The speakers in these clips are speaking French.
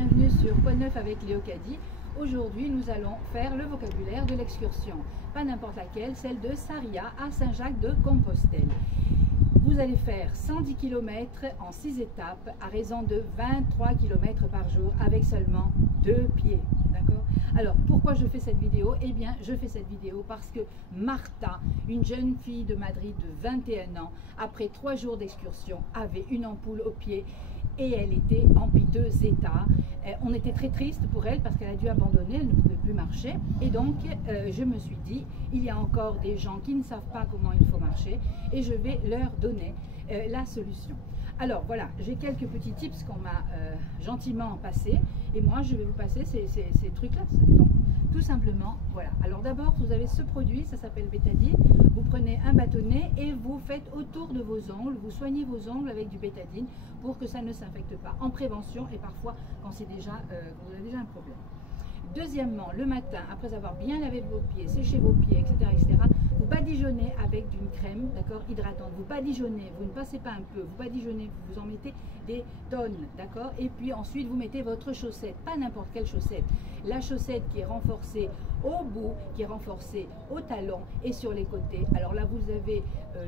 bienvenue sur Quoi de neuf avec Léo Caddy. Aujourd'hui, nous allons faire le vocabulaire de l'excursion. Pas n'importe laquelle, celle de Sarria à Saint-Jacques-de-Compostelle. Vous allez faire 110 km en 6 étapes à raison de 23 km par jour avec seulement 2 pieds. D'accord? Alors, pourquoi je fais cette vidéo? Eh bien, je fais cette vidéo parce que Martha, une jeune fille de Madrid de 21 ans, après 3 jours d'excursion, avait une ampoule au pied et elle était en piteux état. On était très triste pour elle parce qu'elle a dû abandonner, elle ne pouvait plus marcher. Et donc, je me suis dit, il y a encore des gens qui ne savent pas comment il faut marcher et je vais leur donner la solution. Alors voilà, j'ai quelques petits tips qu'on m'a gentiment passés et moi je vais vous passer ces trucs-là. Donc tout simplement, voilà. Alors d'abord, vous avez ce produit, ça s'appelle bétadine. Vous prenez un bâtonnet et vous faites autour de vos ongles, vous soignez vos ongles avec du bétadine pour que ça ne s'infecte pas en prévention et parfois quand c'est déjà, vous avez déjà un problème. Deuxièmement, le matin, après avoir bien lavé vos pieds, séché vos pieds, etc., vous badigeonnez avec d'une crème, d'accord, hydratante. Vous badigeonnez, vous ne passez pas un peu, vous badigeonnez, vous en mettez des tonnes, d'accord. Et puis ensuite, vous mettez votre chaussette, pas n'importe quelle chaussette. La chaussette qui est renforcée au bout, qui est renforcée au talon et sur les côtés. Alors là, vous avez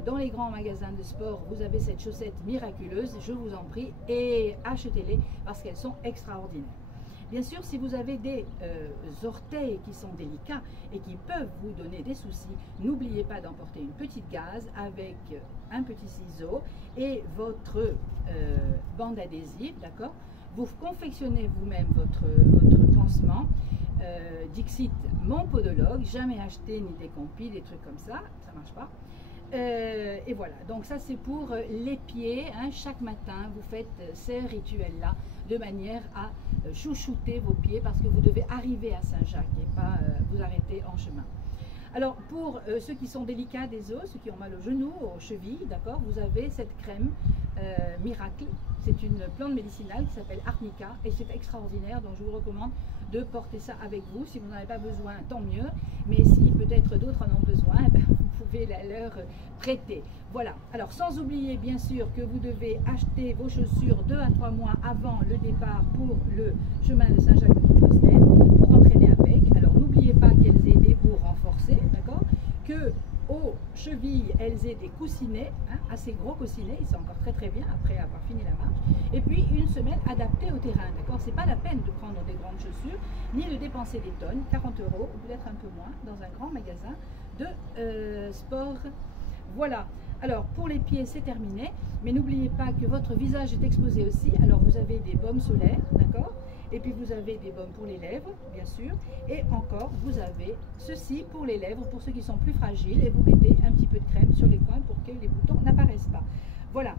dans les grands magasins de sport, vous avez cette chaussette miraculeuse, je vous en prie, et achetez-les parce qu'elles sont extraordinaires. Bien sûr, si vous avez des orteils qui sont délicats et qui peuvent vous donner des soucis, n'oubliez pas d'emporter une petite gaze avec un petit ciseau et votre bande adhésive, d'accord? Vous confectionnez vous-même votre pansement. Dixit, mon podologue, jamais acheté ni des compis, des trucs comme ça marche pas. Et voilà, donc ça c'est pour les pieds, hein. Chaque matin vous faites ces rituels-là de manière à chouchouter vos pieds parce que vous devez arriver à Saint-Jacques et pas vous arrêter en chemin. Alors pour ceux qui sont délicats des os, ceux qui ont mal aux genoux, aux chevilles, d'accord, vous avez cette crème miracle. C'est une plante médicinale qui s'appelle Arnica et c'est extraordinaire, donc je vous recommande de porter ça avec vous. Si vous n'en avez pas besoin, tant mieux, mais si peut-être d'autres en ont besoin, vous pouvez la leur prêter. Voilà, alors sans oublier bien sûr que vous devez acheter vos chaussures 2 à 3 mois avant le départ pour le chemin de Saint-Jacques-de-Compostelle pour entraîner avec. Alors n'oubliez pas qu'elles aient des bouts renforcés, d'accord, que aux chevilles, elles aient des coussinets, hein, assez gros coussinets, ils sont encore très bien après avoir fini la marche. Et puis une semelle adaptée au terrain, d'accord. C'est pas la peine de prendre des grandes chaussures, ni de dépenser des tonnes, 40 €, ou peut-être un peu moins, dans un grand magasin de sport. Voilà. Alors pour les pieds, c'est terminé, mais n'oubliez pas que votre visage est exposé aussi. Alors vous avez des baumes solaires, d'accord. Et puis vous avez des baumes pour les lèvres, bien sûr. Et encore, vous avez ceci pour les lèvres, pour ceux qui sont plus fragiles. Et vous mettez un petit peu de crème sur les coins pour que les boutons n'apparaissent pas. Voilà.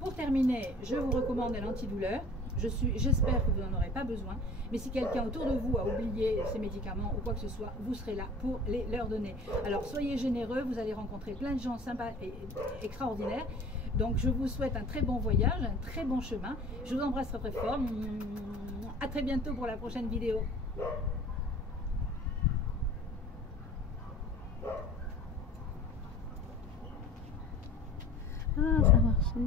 Pour terminer, je vous recommande un antidouleur. J'espère que vous n'en aurez pas besoin. Mais si quelqu'un autour de vous a oublié ces médicaments ou quoi que ce soit, vous serez là pour leur donner. Alors soyez généreux, vous allez rencontrer plein de gens sympas et extraordinaires. Donc je vous souhaite un très bon voyage, un très bon chemin. Je vous embrasse très fort. À très bientôt pour la prochaine vidéo. Ah, ça a marché.